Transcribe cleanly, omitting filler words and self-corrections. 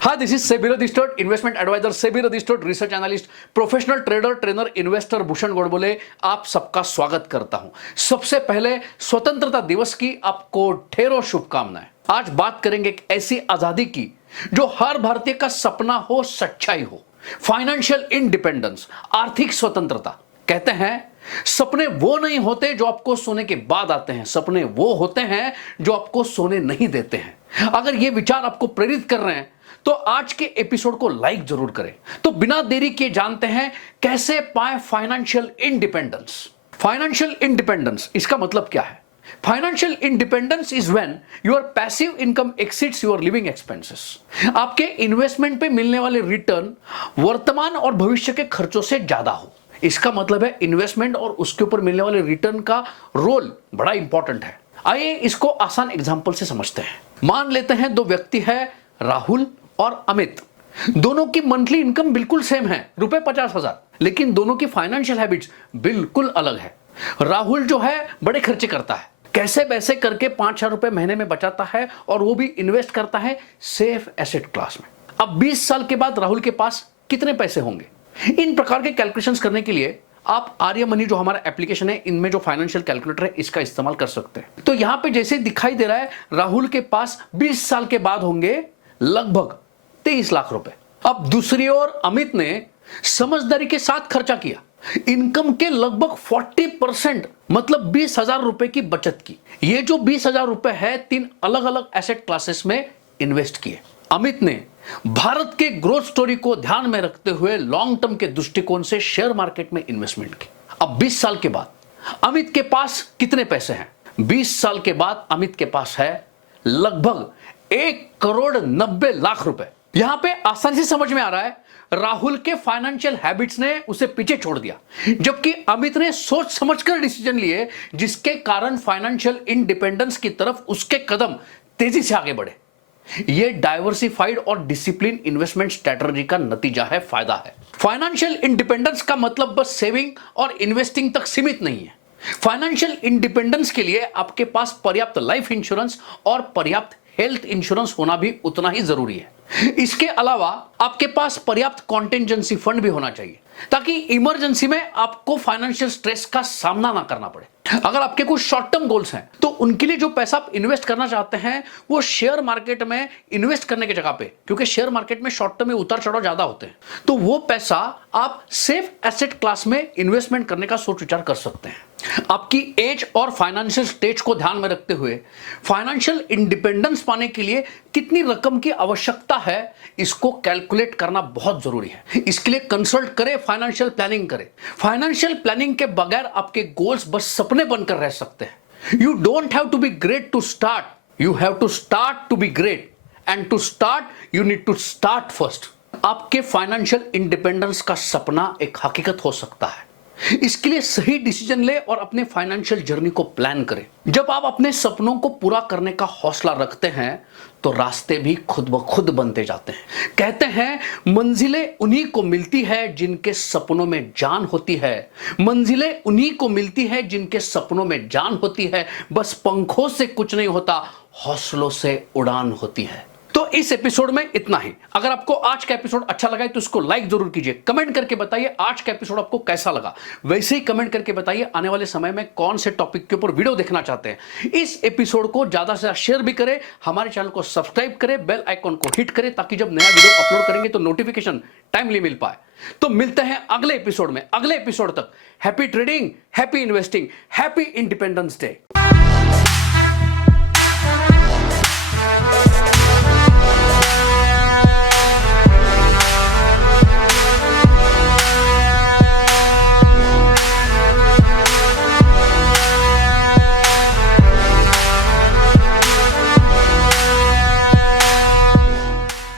Hi, this is Sebi Radistood, investment advisor Sebi Radistood, research analyst, professional trader, trainer, investor Bhushan Godbole आप सबका स्वागत करता हूं। सबसे पहले स्वतंत्रता दिवस की आपको ढेरों शुभकामनाएं। आज बात करेंगे एक ऐसी आजादी की जो हर भारतीय का सपना हो, सच्चाई हो। फाइनेंशियल इंडिपेंडेंस, आर्थिक स्वतंत्रता। कहते हैं सपने वो नहीं होते जो आपको सोने के बाद आते हैं, सपने वो होते हैं जो आपको सोने नहीं देते हैं। अगर ये विचार आपको प्रेरित कर रहे हैं तो आज के एपिसोड को लाइक जरूर करें। तो बिना देरी किए जानते हैं कैसे पाए फाइनेंशियल इंडिपेंडेंस। फाइनेंशियल इंडिपेंडेंस, इसका मतलब क्या है? Financial independence is when your passive income exceeds your living expenses. आपके इन्वेस्टमेंट पे मिलने वाले रिटर्न वर्तमान और भविष्य के खर्चों से ज्यादा हो। इसका मतलब है इन्वेस्टमेंट और उसके ऊपर मिलने वाले रिटर्न का रोल बड़ा इंपॉर्टेंट है। आइए इसको आसान एग्जांपल से समझते हैं। मान लेते हैं दो व्यक्ति है, राहुल और अमित। दोनों की मंथली इनकम बिल्कुल सेम है, रुपए 50,000, लेकिन दोनों की फाइनेंशियल हैबिट्स बिल्कुल अलग है। राहुल जो है बड़े खर्चे करता है, कैसे वैसे करके 5,000 रुपए महीने में बचाता है और वो भी इन्वेस्ट करता है सेफ एसेट क्लास में। अब 20 साल के बाद राहुल के पास कितने पैसे होंगे? इन प्रकार के कैलकुलेशंस करने के लिए आप आर्य मनी जो हमारा एप्लीकेशन है, इनमें जो फाइनेंशियल कैलकुलेटर है, इसका इस्तेमाल कर सकते हैं। तो यहां पे जैसे दिखाई दे रहा है, राहुल के पास 20 साल के बाद होंगे लगभग 23 लाख रुपए। अब दूसरी ओर अमित ने समझदारी के साथ खर्चा किया, इनकम के लगभग 40% मतलब 20,000 रुपए की बचत की। ये जो 20,000 रुपए है 3 अलग अलग एसेट क्लासेस में इन्वेस्ट किए। अमित ने भारत के ग्रोथ स्टोरी को ध्यान में रखते हुए लॉन्ग टर्म के दृष्टिकोण से शेयर मार्केट में इन्वेस्टमेंट की। अब 20 साल के बाद अमित के पास कितने पैसे हैं? 20 साल के बाद अमित के पास है लगभग 1,90,00,000 रुपए। यहां पे आसानी से समझ में आ रहा है, राहुल के फाइनेंशियल हैबिट्स ने उसे पीछे छोड़ दिया, जबकि अमित ने सोच समझकर डिसीजन लिए, जिसके कारण फाइनेंशियल इंडिपेंडेंस की तरफ उसके कदम तेजी से आगे बढ़े। यह डाइवर्सिफाइड और डिसिप्लिन इन्वेस्टमेंट स्ट्रेटजी का नतीजा है, फायदा है। फाइनेंशियल इंडिपेंडेंस का मतलब बस सेविंग और इन्वेस्टिंग तक सीमित नहीं है। फाइनेंशियल इंडिपेंडेंस के लिए आपके पास पर्याप्त लाइफ इंश्योरेंस और पर्याप्त हेल्थ इंश्योरेंस होना भी उतना ही जरूरी है। इसके अलावा आपके पास पर्याप्त कॉन्टिजेंसी फंड भी होना चाहिए, ताकि इमरजेंसी में आपको फाइनेंशियल स्ट्रेस का सामना ना करना पड़े। अगर आपके कुछ शॉर्ट टर्म गोल्स हैं तो उनके लिए जो पैसा आप इन्वेस्ट करना चाहते हैं वो शेयर मार्केट में इन्वेस्ट करने की जगह पे, क्योंकि शेयर मार्केट में शॉर्ट टर्म में उतार चढ़ाव ज्यादा होते हैं, तो वो पैसा आप सेफ एसेट क्लास में इन्वेस्टमेंट करने का सोच विचार कर सकते हैं। आपकी एज और फाइनेंशियल स्टेज को ध्यान में रखते हुए फाइनेंशियल इंडिपेंडेंस पाने के लिए कितनी रकम की आवश्यकता है, इसको कैलकुलेट करना बहुत जरूरी है। इसके लिए कंसल्ट करें, फाइनेंशियल प्लानिंग करें। फाइनेंशियल प्लानिंग के बगैर आपके गोल्स बस सपने बनकर रह सकते हैं। You don't have to be great to start, you have to start to be great, and to start you need to start first. आपके फाइनेंशियल इंडिपेंडेंस का सपना एक हकीकत हो सकता है। इसके लिए सही डिसीजन ले और अपने फाइनेंशियल जर्नी को प्लान करें। जब आप अपने सपनों को पूरा करने का हौसला रखते हैं तो रास्ते भी खुद ब खुद बनते जाते हैं। कहते हैं मंजिलें उन्हीं को मिलती है जिनके सपनों में जान होती है, मंजिलें उन्हीं को मिलती है जिनके सपनों में जान होती है। बस पंखों से कुछ नहीं होता, हौसलों से उड़ान होती है। तो इस एपिसोड में इतना ही। अगर आपको आज का एपिसोड अच्छा लगा है तो इसको लाइक जरूर कीजिए। कमेंट करके बताइए आज का एपिसोड आपको कैसा लगा। वैसे ही कमेंट करके बताइए आने वाले समय में कौन से टॉपिक के ऊपर वीडियो देखना चाहते हैं। इस एपिसोड को ज्यादा से ज्यादा शेयर भी करें, हमारे चैनल को सब्सक्राइब करें, बेल आइकॉन को हिट करें, ताकि जब नया वीडियो अपलोड करेंगे तो नोटिफिकेशन टाइमली मिल पाए। तो मिलते हैं अगले एपिसोड में। अगले एपिसोड तक happy trading, happy investing, happy independence day.